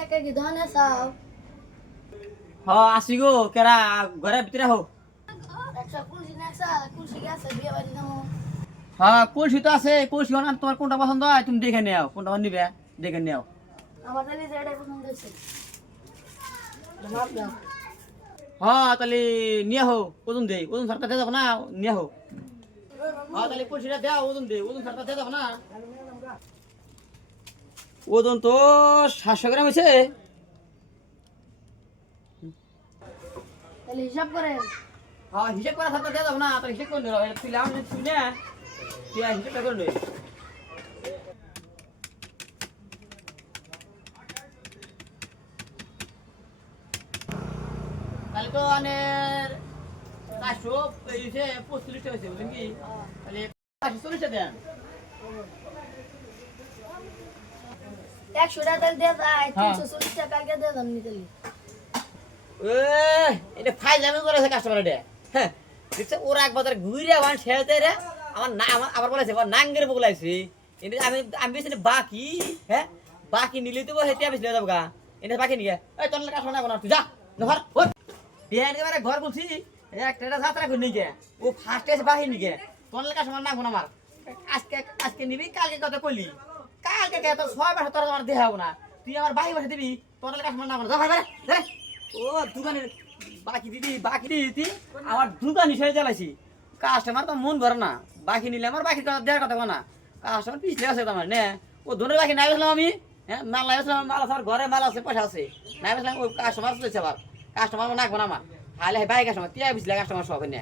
কাকা কি ধনে চাও। হ আসি গো কেরা ঘরের ভিতরে হো হ্যাঁ কলসি তো আছে কলসি না তোমার কোনটা পছন্দ হয় তুমি দেখে নেও কোনটা নিবে দেখে নেও আমার তাহলে যেটা পছন্দ হয়েছে হ্যাঁ তাহলে নিয়ে হো ওজন দে ওজন সরকার দিয়ে যাব না নিয়ে হো হ্যাঁ তাহলে কলসিটা দেও ওজন দে ওজন সরকার দিয়ে যাব না। ওজন তো সাতশো গ্রাম হয়েছে। তাহলে হিসাব হ্যাঁ হিসেব করা সরকার দিয়ে যাব না তাহলে হিসেব করে নেব তুই লাভ তুই না। তুই হিসেবটা করে নেবে তাহলে তো মানে চারশো পঁয়ত্রিশটা হয়েছে বুঝলেন কি? তাহলে চারশো চল্লিশটা দেন। একশো টাকা দিয়ে যায় হ্যাঁ। তিনশো চল্লিশ টাকা আগে দিয়ে দাম নিতে এ, এটা ফাইল আমি করেছে কাস্টমার এটা। হ্যাঁ দেখছে ওরা এক বাজার ঘুরে আমার শেয়াতে রে আমার না আমার আবার বলেছে আমার নাঙ্গের বগলাইছি এটা আমি আমি বেশি বাকি হ্যাঁ? বাকি নিলে তো হেঁটে আমি যাব গা। এটা বাকি নিয়ে এই তোর কাস্টমার না তুই যা ঘর এবারে বলছি একটা যাত্রা করে নিয়ে ও ফার্স্ট এসে বাহি নিয়ে তোর কাস্টমার না আমার। আজকে আজকে নিবি কালকে কথা কইলি কালকে তোর ছয় তোর আমার দেখাবো না। তুই আমার বাহি বসে দিবি, তোর কাস্টমার না যা ভাই ভাই ভাই ও দোকানে বাকি দিদি বাকি দিদি আমার দোকান হিসেবে চালাইছি কাস্টমার তো মন ভরে না। বাকি নিলে আমার বাকি কথা দেওয়ার কথা না। কাস্টমার পিছলে আছে তোমার, নে। ও ধরে বাকি নাই বেসলাম আমি। হ্যাঁ মাল নাই বেসলাম, মাল আছে আমার ঘরে, মাল আছে, পয়সা আছে। নাই বেসলাম ওই কাস্টমার চলেছে আবার। কাস্টমার নাকবো না আমার। হালে বাই কাস্টমার তিয়া বিছলে কাস্টমার সব নে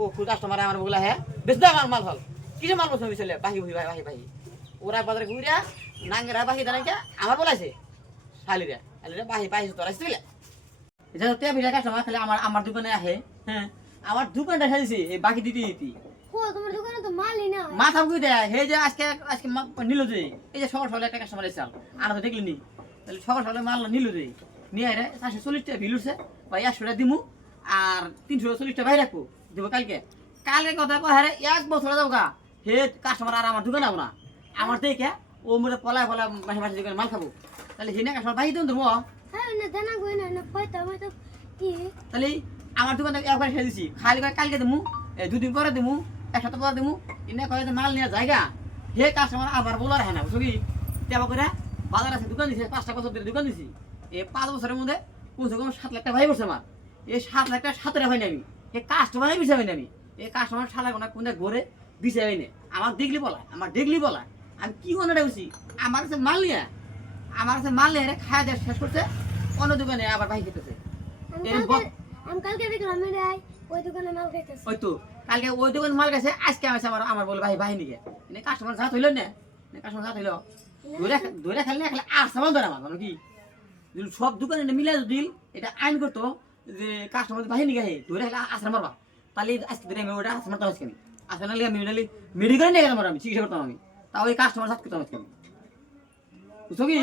ও ফুল কাস্টমার আমার বগুলা হ্যাঁ বেশ আমার মাল ফল কিছু মাল বসে বিছলে বাহি, বহি, বাহি বাহি। ওরা বাজারে ঘুরিয়া নাঙ্গেরা বাহি দাঁড়াইয়া আমার বলাইছে শালিরা। শালিরা বাহি বাহি তোরা আসছিলে এটা তো তেবিলা কাস্টমার খালি আমার আমার দোকানে আহে হ্যাঁ আমার দোকানটা সাজিছি এই বাকি দিতে দিতি। ও তোমার দোকানে তো মালই না মাথা বুঝি দেয় হে যে আজকে আজকে মা- নিল যে এই যে সকাল সকালে একটা কাস্টমার এসেছিলাম আর তো দেখলি নি তাহলে সকাল সকালে মাল নিল যে নিয়ে রে চারশো চল্লিশ টাকা বিল উঠছে বা একশো টাকা দিমু আর তিনশো চল্লিশ টাকা বাইরে রাখব দেবো কালকে। কালকে কথা কো হ্যাঁ এক বছর যাব গা। হে কাস্টমার আর আমার দোকানে যাব না। আমার দেখে ও মোটে পলায় পলায় মাসে মাসে দোকানে মাল খাব। তাহলে হে না কাস্টমার বাহি দেবো দেবো হ্যাঁ না জানা গই না না পয়তা পয়তা কি? তাহলে আমার দোকানে একবার খেয়ে দিছি। খালি করে কালকে দেবো দুদিন পরে দেবো এক সপ্তাহ পরে দেবো এনে কয়ে মাল নেওয়া জায়গা হে কাস্টমার আবার বলার হ্যাঁ না বুঝবি তেবা করে বাজার আছে দোকান দিছে পাঁচটা বছর ধরে দোকান দিছি। এই পাঁচ বছরের মধ্যে কমসে কম সাত লাখ টাকা ভাই পড়ছে আমার। এই সাত লাখ টাকা সাতটা ভাই আমি। এই কাস্টমারে বিষয় ভাই আমি। এই কাস্টমার সালা কোনা কোনটা ঘরে বিষয় ভাই আমার দেখলি বলা আমার দেখলি বলায়। আমি কি মনে রাখছি আমার কাছে মাল নিয়ে আমার কাছে মাল নিয়ে খাওয়া দেওয়া শেষ করছে অন্য দোকানে আবার ভাই খেতেছে। আমি কালকে দেখলাম ওই দোকানে মাল খাইতেছে। ওই তো কালকে ওই দোকান মাল গেছে আজকে আমি আমার আমার বলে ভাই ভাই নিকে এনে কাস্টমার সাথ হইল না? কাস্টমার সাথ হইল? ধরে ধরে খেলে না খেলে আর সামান ধরে আমার মানে কি? সব দোকানে মিলে যদি এটা আইন করতো যে কাস্টমার নিকে হে ধরে খেলে আসার মারবা। তাহলে আজকে ধরে আমি ওটা আসার মারতাম আজকে আমি আসলে নাহলে আমি নাহলে নিয়ে গেলাম আমি চিকিৎসা করতাম আমি। তাও ওই কাস্টমার সাথ আমি বুঝছ কি